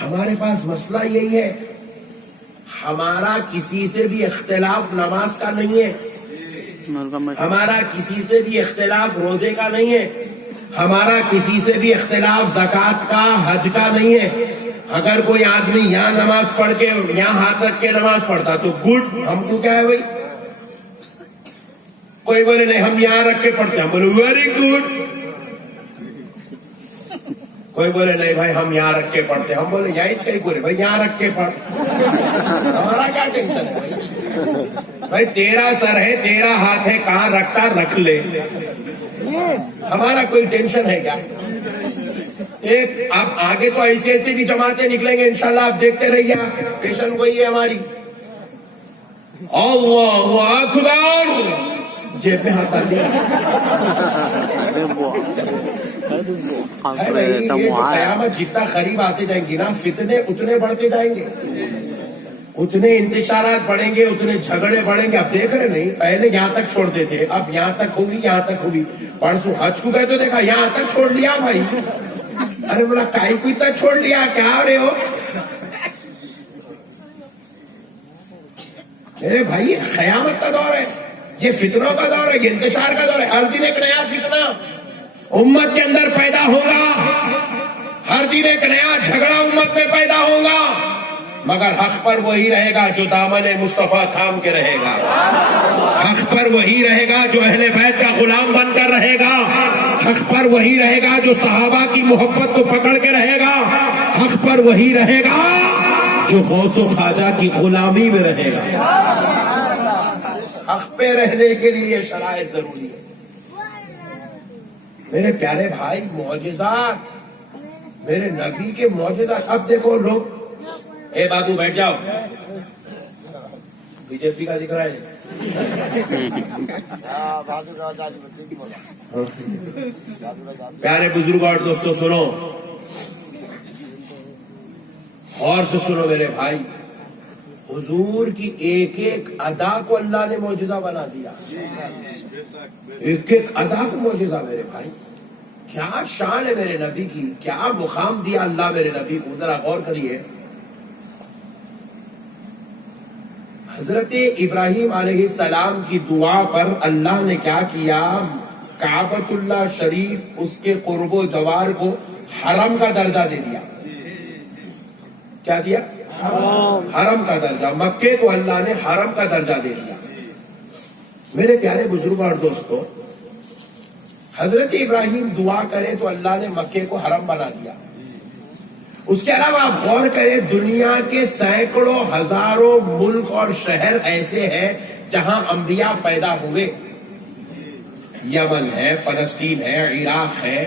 ہمارے پاس مسئلہ یہی ہے، ہمارا کسی سے بھی اختلاف نماز کا نہیں ہے، ہمارا کسی سے بھی اختلاف روزے کا نہیں ہے، ہمارا کسی سے بھی اختلاف زکوٰۃ کا حج کا نہیں ہے۔ اگر کوئی آدمی یہاں نماز پڑھ کے یہاں ہاتھ رکھ کے نماز پڑھتا تو گڈ، ہم کو کیا ہے بھائی؟ کوئی بولے نہیں ہم یہاں رکھ کے پڑھتے ہیں، ہم بولے ویری گڈ۔ کوئی بولے نہیں بھائی ہم یہاں رکھ کے پڑھتے ہیں، ہم بولے یہی صحیح بولے بھائی یہاں رکھ کے پڑھ۔ ہمارا کیا ٹینشن ہے بھائی؟ تیرا سر ہے، تیرا ہاتھ ہے، کہاں رکھتا رکھ لے، ہمارا کوئی ٹینشن ہے کیا؟ ایک اب آگے تو ایسی ایسی بھی جماعتیں نکلیں گے انشاءاللہ، آپ دیکھتے رہیے، پیشن وہی ہے ہماری۔ اللہ اکبر، جیب میں ہاتھ ڈال دیا۔ قیامت جتنا قریب آتے جائیں گی نا، فتنے اتنے بڑھتے جائیں گے، اتنے انتشارات بڑھیں گے، اتنے جھگڑے بڑھیں گے۔ اب دیکھ رہے نہیں، پہلے یہاں تک چھوڑتے تھے، اب یہاں تک ہوگی، یہاں تک ہوگی۔ پرسوں حج کو گئے تو دیکھا یہاں تک چھوڑ لیا بھائی۔ ارے بولا کائی کو تک چھوڑ لیا، کیا ہو رہے ہو میرے بھائی؟ قیامت کا دور ہے، یہ فتنوں کا دور ہے، یہ انتشار کا دور ہے۔ ہر دن ایک نیا فتنہ امت کے اندر پیدا ہوگا، ہر دن ایک نیا جھگڑا امت میں پیدا ہوگا، مگر حق پر وہی رہے گا جو دامن مصطفیٰ تھام کے رہے گا، حق پر وہی رہے گا جو اہل بیت کا غلام بن کر رہے گا، حق پر وہی رہے گا جو صحابہ کی محبت کو پکڑ کے رہے گا، حق پر وہی رہے گا جو غوث و خواجہ کی غلامی میں رہے گا۔ حق پہ رہنے کے لیے شرائط ضروری ہے میرے پیارے بھائی۔ معجزات، میرے نبی کے معجزات۔ اب دیکھو لوگ، اے بابو بیٹھ جاؤ، بی جے پی کا ذکر ہے۔ پیارے بزرگ اور دوستوں سنو، غور سے سنو میرے بھائی، حضور کی ایک ایک ادا کو اللہ نے معجزہ بنا دیا، ایک ایک ادا کو معجزہ۔ میرے بھائی کیا شان ہے میرے نبی کی، کیا مقام دیا اللہ میرے نبی کو، ذرا غور کریے۔ حضرت ابراہیم علیہ السلام کی دعا پر اللہ نے کیا کیا؟ کعبۃ اللہ شریف، اس کے قرب و جوار کو حرم کا درجہ دے دیا۔ کیا دیا؟ حرم کا درجہ۔ مکے کو اللہ نے حرم کا درجہ دے دیا۔ میرے پیارے بزرگ اور دوستو، حضرت ابراہیم دعا کرے تو اللہ نے مکے کو حرم بنا دیا۔ اس کے علاوہ آپ غور کریں، دنیا کے سینکڑوں ہزاروں ملک اور شہر ایسے ہیں جہاں انبیاء پیدا ہوئے۔ یمن ہے، فلسطین ہے، عراق ہے،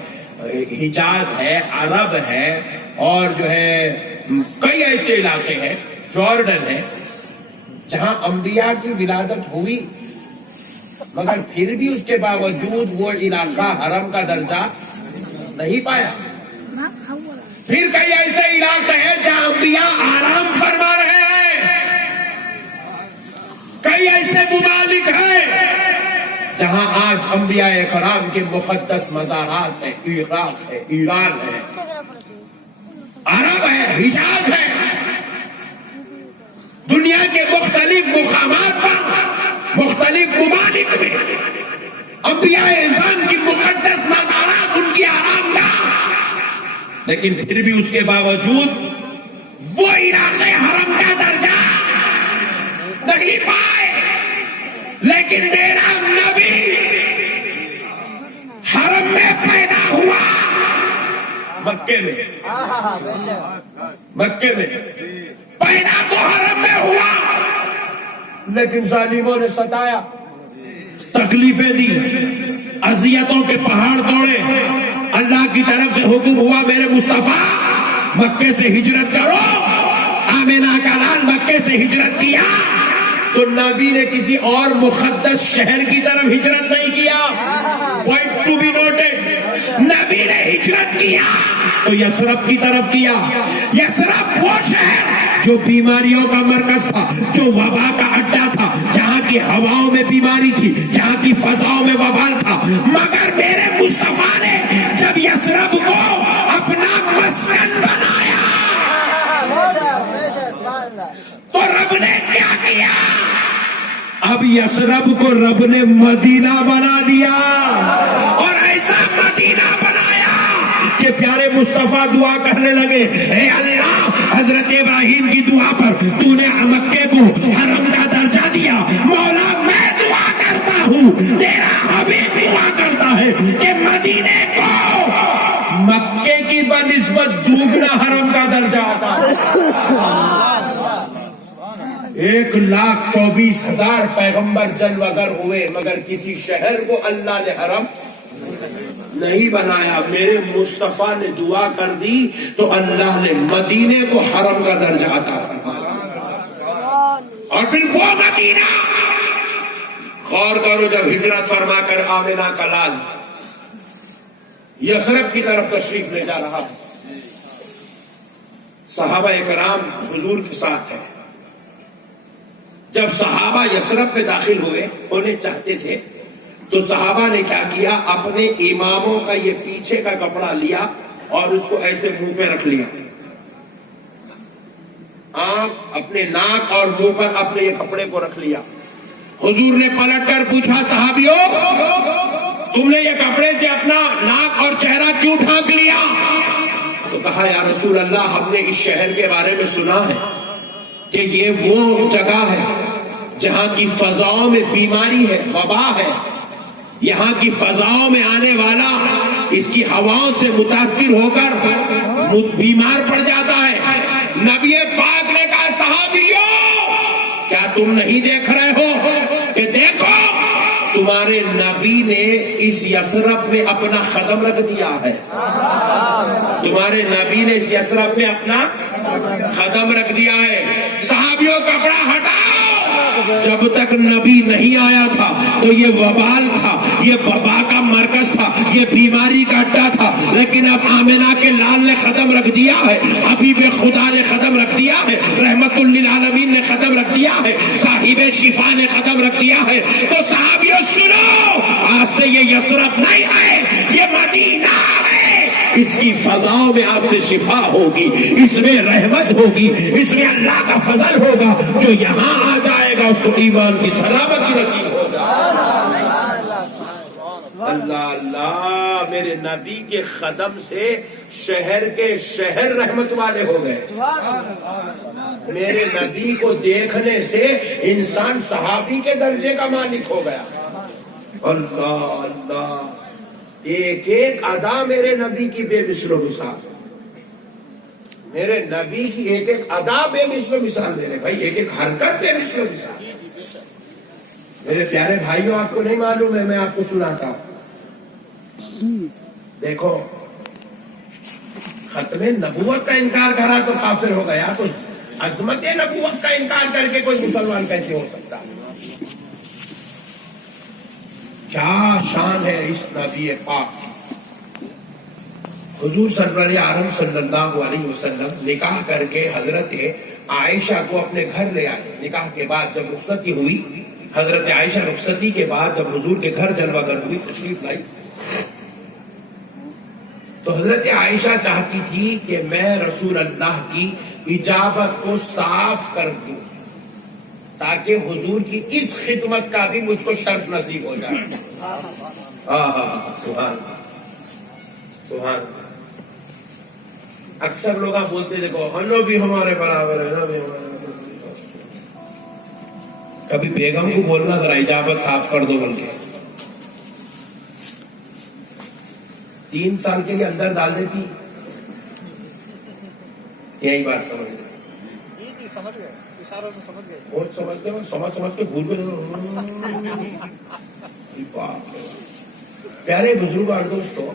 حجاز ہے، عرب ہے، اور جو ہے کئی ایسے علاقے ہیں، جارڈن ہے، جہاں انبیاء کی ولادت ہوئی، مگر پھر بھی اس کے باوجود وہ علاقہ حرم کا درجہ نہیں پایا۔ پھر کئی ایسے علاقے ہیں جہاں انبیاء آرام فرما رہے ہیں، کئی ایسے ممالک ہیں جہاں آج انبیاء کرام کے مقدس مزارات ہیں، عراق ہے، ایران ہے، عرب ہے، حجاز ہے، دنیا کے مختلف مقامات پر، مختلف ممالک میں انبیاء اعظام کی مقدس مزارات، ان کی آرام گاہ، لیکن پھر بھی اس کے باوجود وہ علاقے حرم کا درجہ نہیں پائے۔ لیکن میرا نبی حرم میں پیدا ہوا، مکے میں، مکے میں پیدا تو حرم میں ہوا، لیکن ظالموں نے ستایا، تکلیفیں دی، اذیتوں کے پہاڑ توڑے۔ اللہ کی طرف سے حکم ہوا میرے مصطفیٰ مکے سے ہجرت کرو۔ آمینہ کا لال مکے سے ہجرت کیا تو نبی نے کسی اور مقدس شہر کی طرف ہجرت نہیں کیا۔ پوائنٹ ٹو بی نوٹڈ، نبی نے ہجرت کیا تو یثرب کی طرف کیا۔ یثرب وہ شہر جو بیماریوں کا مرکز تھا، جو وبا کا اڈا تھا، جہاں کی ہواؤں میں بیماری تھی، جہاں کی فضاؤں میں وبال تھا، مگر میرے مصطفیٰ نے جب یثرب کو اپنا مسکن بنایا رب نے کیا کیا؟ اب یثرب کو رب نے مدینہ بنا دیا، اور ایسا مدینہ بنایا کہ پیارے مصطفیٰ دعا کرنے لگے، اے اللہ حضرت ابراہیم کی دعا پر تو نے مکے کو حرم کا درجہ دیا، مولا میں دعا کرتا ہوں، تیرا حبیب دعا کرتا ہے کہ مدینے کو مکے کی بنسبت دوگنا حرم کا درجہ آتا ہے۔ 1,24,000 پیغمبر جلوگر ہوئے، مگر کسی شہر کو اللہ نے حرم نہیں بنایا۔ میرے مصطفیٰ نے دعا کر دی تو اللہ نے مدینے کو حرم کا درجہ عطا فرمایا۔ اور پھر وہ مدینہ، غور کرو، جب ہجرت فرما کر آمنہ کا لال یثرب کی طرف تشریف لے جا رہا، صحابہ اکرام حضور کے ساتھ ہیں۔ جب صحابہ یثرب پہ داخل ہونے چاہتے تھے تو صحابہ نے کیا کیا، اپنے اماموں کا یہ پیچھے کا کپڑا لیا اور اس کو ایسے منہ پہ رکھ لیا، آنکھ اپنے ناک اور منہ پر اپنے یہ کپڑے کو رکھ لیا۔ حضور نے پلٹ کر پوچھا، صحابیوں تم نے یہ کپڑے سے اپنا ناک اور چہرہ کیوں ڈھانک لیا؟ تو کہا، یا رسول اللہ ہم نے اس شہر کے بارے میں سنا ہے کہ یہ وہ جگہ ہے جہاں کی فضاؤں میں بیماری ہے، وبا ہے، یہاں کی فضاؤں میں آنے والا اس کی ہواؤں سے متاثر ہو کر بیمار پڑ جاتا ہے۔ نبی پاک نے کہا، صحابیوں کیا تم نہیں دیکھ رہے ہو کہ دیکھو تمہارے نبی نے اس یثرب میں اپنا قدم رکھ دیا ہے، تمہارے نبی نے اس یثرب میں اپنا قدم رکھ دیا ہے۔ صحابیوں کپڑا ہٹاؤ، جب تک نبی نہیں آیا تھا تو یہ وبال تھا، یہ وبا کا مرکز تھا، یہ بیماری کا اڈا تھا، لیکن اب آمنہ کے لال نے قدم رکھ دیا ہے، حبیب خدا نے قدم رکھ دیا ہے، رحمت للعالمین نے قدم رکھ دیا ہے، صاحب شفا نے قدم رکھ دیا ہے۔ تو صحابیوں سنو، آج سے یہ یثرب نہیں ہے، یہ مدینہ ہے، اس کی فضاؤں میں آپ سے شفا ہوگی، اس میں رحمت ہوگی، اس میں اللہ کا فضل ہوگا، جو یہاں آ جائے گا اس کو ایمان کی سلامتی نصیب ہوگا۔ اللہ اللہ، میرے نبی کے قدم سے شہر کے شہر رحمت والے ہو گئے، میرے نبی کو دیکھنے سے انسان صحابی کے درجے کا مالک ہو گیا۔ اللہ اللہ، ایک ایک ادا میرے نبی کی بے مثل و مثال، میرے نبی کی ایک ایک ادا بے مثل و مثال، میرے بھائی ایک ایک حرکت بے مثل و مثال۔ میرے پیارے بھائیوں، آپ کو نہیں معلوم ہے، میں آپ کو سناتا ہوں۔ دیکھو، ختم نبوت کا انکار کرا تو کافر ہو گیا، تو عظمت نبوت کا انکار کر کے کوئی مسلمان کیسے ہو سکتا؟ کیا شان ہے اس نبی پاک کی۔ حضور سرور عالم صلی اللہ علیہ وسلم نکاح کر کے حضرت عائشہ کو اپنے گھر لے آئے۔ نکاح کے بعد جب رخصتی ہوئی، حضرت عائشہ رخصتی کے بعد جب حضور کے گھر جلوہ گر ہوئی، تشریف لائی، تو حضرت عائشہ چاہتی تھی کہ میں رسول اللہ کی اجابت کو صاف کر دوں تاکہ حضور کی اس خدمت کا بھی مجھ کو شرف نصیب ہو جائے۔ سبحان سبحان۔ اکثر لوگ آپ بولتے دیکھو ہنو بھی ہمارے برابر ہے، کبھی بیگم کو بولنا ذرا اجابت صاف کر دو بول کے، 3 سال کے لیے اندر ڈال دیتی، یہی بات سمجھ گئے، بہت سمجھتے ہیں، سمجھ کے بھول کے۔ پیارے بزرگ اور دوستوں،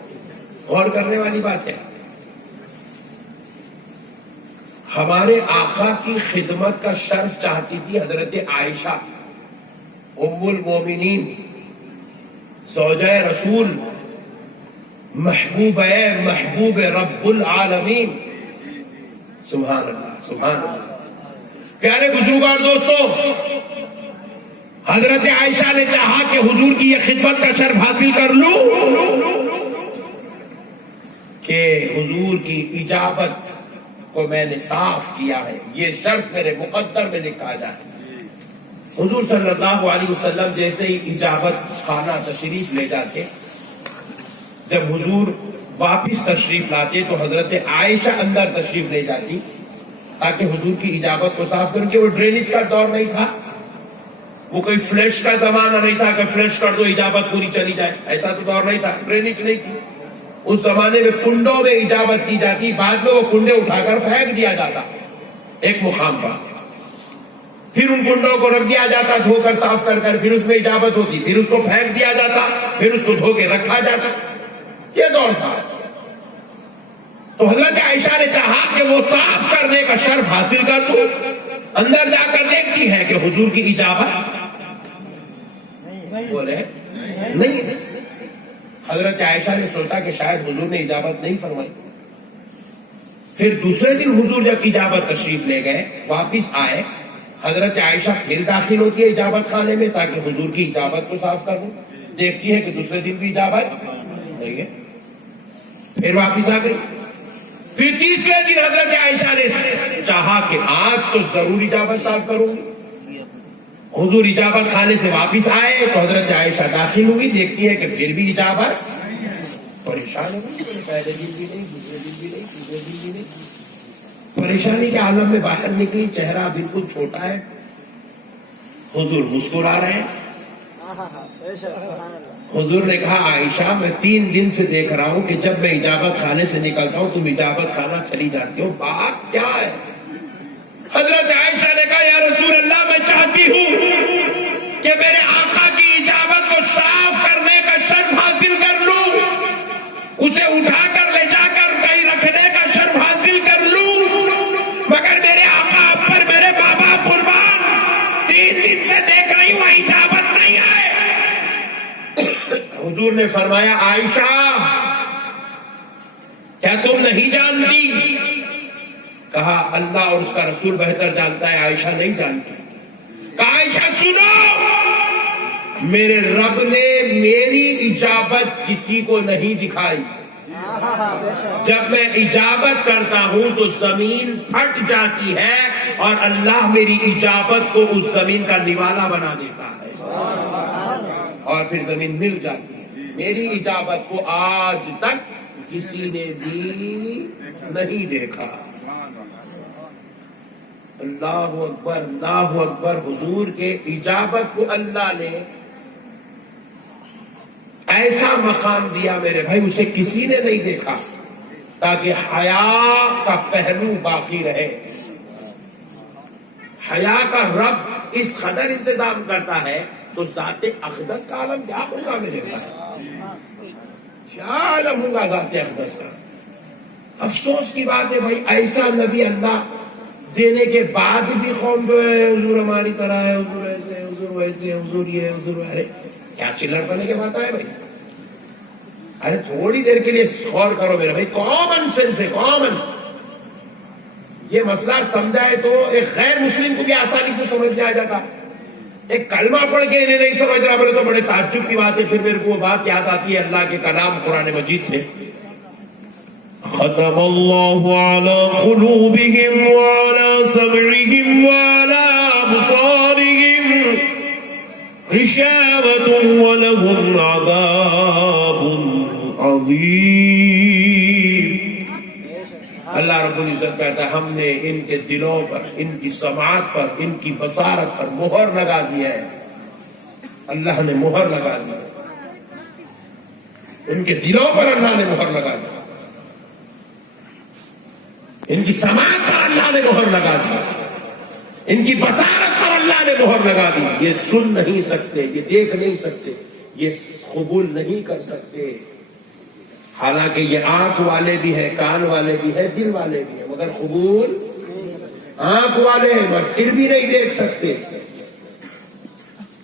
غور کرنے والی بات ہے، ہمارے آقا کی خدمت کا شرف چاہتی تھی حضرت عائشہ ام المومنین، زوجہ رسول، محبوب رب العالمین۔ سبحان اللہ سبحان اللہ۔ پیارے بزرگ اور دوستوں، حضرت عائشہ نے چاہا کہ حضور کی یہ خدمت کا شرف حاصل کر لوں کہ حضور کی اجابت کو میں نے صاف کیا ہے، یہ شرط میرے مقدر میں لکھا جائے۔ حضور صلی اللہ علیہ وسلم جیسے ہی اجابت خانہ تشریف لے جاتے، جب حضور واپس تشریف لاتے تو حضرت عائشہ اندر تشریف لے جاتی تاکہ حضور کی اجابت کو صاف کریں، کہ وہ ڈرینیج کا دور نہیں تھا، وہ کوئی فلیش کا زمانہ نہیں تھا کہ فلیش کر دو اجابت پوری چلی جائے، ایسا تو دور نہیں تھا، ڈرینیج نہیں تھی۔ اس زمانے میں کنڈوں میں اجابت کی جاتی، بعد میں وہ کنڈے اٹھا کر پھینک دیا جاتا ایک مقام پر، پھر ان کنڈوں کو رکھ دیا جاتا دھو کر صاف کر کر، پھر اس میں اجابت ہوتی، پھر اس کو پھینک دیا جاتا، پھر اس کو دھو کے رکھا جاتا، یہ دور تھا۔ تو حضرت عائشہ نے چاہا کہ وہ صاف کرنے کا شرف حاصل کر دو، اندر جا کر دیکھتی ہے کہ حضور کی اجابت بولے نہیں ہے۔ حضرت عائشہ نے سوچا کہ شاید حضور نے اجابت نہیں فرمائی۔ پھر دوسرے دن حضور جب اجابت تشریف لے گئے، واپس آئے، حضرت عائشہ پھر داخل ہوتی ہے اجابت خانے میں تاکہ حضور کی اجابت کو صاف کر دوں، دیکھتی ہے کہ دوسرے دن بھی اجابت نہیں ہے، پھر واپس آ گئی۔ پھر تیسرے دن حضرت عائشہ نے چاہا کہ آج تو ضرور اجابت صاف کروں گی۔ حضور اجابت خانے سے واپس آئے تو حضرت عائشہ داخل ہوئی، دیکھتی ہے کہ پھر بھی اجابت، پریشان ہو گئی، پہلے دن بھی نہیں، دوسرے دن بھی نہیں، تیسرے دن بھی نہیں، پریشانی کے عالم میں باہر نکلی، چہرہ بالکل چھوٹا ہے، حضور مسکرا رہے ہیں۔ حضور نے کہا عائشہ میں 3 دن سے دیکھ رہا ہوں کہ جب میں اجابت خانے سے نکلتا ہوں تم اجابت خانہ چلی جاتی ہو، بات کیا ہے؟ حضرت عائشہ نے کہا یا رسول اللہ میں چاہتی ہوں کہ میرے آقا کی اجابت کو صاف کرنے کا شرف حاصل کر لوں، اسے اٹھا کر لے جا کر کہیں رکھنے کا شرف حاصل کر لوں، مگر میرے آقا پر میرے بابا قربان 3 دن سے دیکھ رہی ہوں اجابت نہیں آئے۔ حضور نے فرمایا عائشہ کیا تم نہیں جانتی؟ کہا اللہ اور اس کا رسول بہتر جانتا ہے، عائشہ نہیں جانتی۔ کہا عائشہ سنو، میرے رب نے میری اجابت کسی کو نہیں دکھائی، جب میں اجابت کرتا ہوں تو زمین پھٹ جاتی ہے اور اللہ میری اجابت کو اس زمین کا نوالا بنا دیتا ہے اور پھر زمین مل جاتی ہے۔ میری اجابت کو آج تک کسی نے بھی نہیں دیکھا۔ اللہ اکبر، اللہ اکبر۔ حضور کے اجابت کو اللہ نے ایسا مقام دیا میرے بھائی، اسے کسی نے نہیں دیکھا، تاکہ حیا کا پہلو باقی رہے۔ حیا کا رب اس قدر انتظام کرتا ہے تو ذات اقدس کا عالم کیا ہوگا میرے بھائی، کیا عالم ہوگا ذات اقدس کا۔ افسوس کی بات ہے بھائی، ایسا نبی اللہ دینے کے بعد بھی قوم جو ہے حضور ہماری طرح ہے، حضور ایسے، حضور ویسے، حضور یہ، حضور ارے کیا چلڑ پنے کے بات ہے بھائی۔ ارے تھوڑی دیر کے لیے غور کرو میرے بھائی، کامن سینس ہے، کامن۔ یہ مسئلہ سمجھائے تو ایک غیر مسلم کو بھی آسانی سے سمجھ میں آ جاتا۔ ایک کلمہ پڑھ کے انہیں نہیں سمجھ رہا بولے تو بڑے تعجب کی بات ہے۔ پھر میرے کو وہ بات یاد آتی ہے اللہ کے کلام قرآن مجید سے، ختم اللہ علی قلوبہم وعلی سمعہم وعلی ابصارہم غشاوۃ ولہم عذاب عظیم۔ اللہ رب العزت کہتا ہے ہم نے ان کے دلوں پر، ان کی سماعت پر، ان کی بصارت پر مہر لگا دیا ہے۔ اللہ نے مہر لگا دی، ان کے دلوں پر اللہ نے مہر لگا دی، ان کی سماعت پر اللہ نے مہر لگا دی، ان کی بصارت پر اللہ نے مہر لگا دی۔ یہ سن نہیں سکتے، یہ دیکھ نہیں سکتے، یہ قبول نہیں کر سکتے۔ حالانکہ یہ آنکھ والے بھی ہیں، کان والے بھی ہیں، دل والے بھی ہیں، مگر قبول آنکھ والے ہیں مگر پھر بھی نہیں دیکھ سکتے،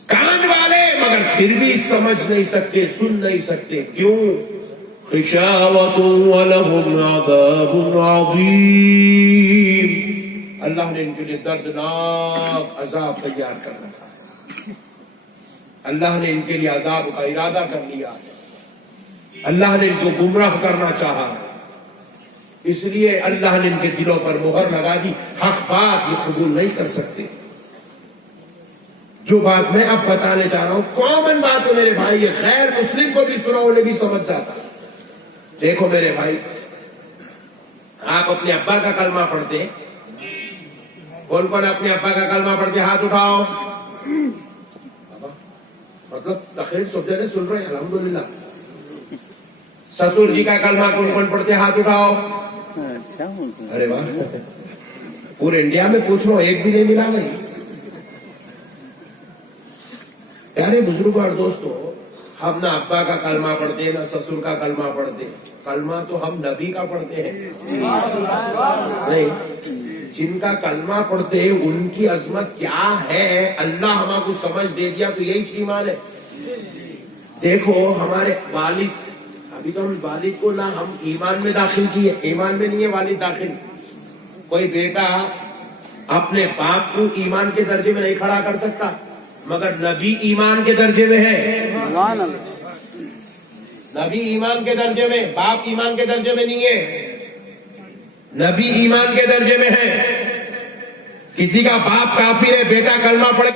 کان والے مگر پھر بھی سمجھ نہیں سکتے، سن نہیں سکتے۔ کیوں؟ غشاوۃ ولہم عذاب عظیم۔ اللہ نے ان کے لیے دردناک عذاب تیار کر رکھا، اللہ نے ان کے لیے عذاب کا ارادہ کر لیا، اللہ نے ان کو گمراہ کرنا چاہا، اس لیے اللہ نے ان کے دلوں پر مہر لگا دی، حق بات یہ قبول نہیں کر سکتے۔ جو بات میں اب بتانے جا رہا ہوں کامن بات ہے میرے بھائی، یہ غیر مسلم کو بھی سنا انہیں بھی سمجھ جاتا۔ دیکھو میرے بھائی، آپ اپنے ابا کا کلمہ پڑھتے ہیں؟ کون کون اپنے ابا کا کلمہ پڑھتے؟ ہاتھ اٹھاؤ۔ مطلب تقریر سب جنے سن رہے ہیں، الحمدللہ۔ سسر جی کا کلمہ کون کون پڑھتے؟ ہاتھ اٹھاؤ۔ ارے واہ، پورے انڈیا میں پوچھ رہا ہوں، ایک بھی نہیں ملا بھائی۔ پیارے بزرگ اور دوستو، ہم نہ ابا کا کلمہ پڑھتے نہ سسر کا کلمہ پڑھتے، کلمہ تو ہم نبی کا پڑھتے ہیں۔ نہیں، جن کا کلمہ پڑھتے ہیں ان کی عظمت کیا ہے اللہ ہمیں کو سمجھ دے دیا تو یہی ایمان ہے۔ دیکھو ہمارے والد، ابھی تو ہم والد کو نہ ہم ایمان میں داخل کیے، ایمان میں نہیں ہے والد داخل۔ کوئی بیٹا اپنے باپ کو ایمان کے درجے میں نہیں کھڑا کر سکتا، مگر نبی ایمان کے درجے میں ہے۔ نبی ایمان کے درجے میں، باپ ایمان کے درجے میں نہیں ہے، نبی ایمان کے درجے میں ہے۔ کسی کا باپ کافر ہے، بیٹا کلمہ پڑھ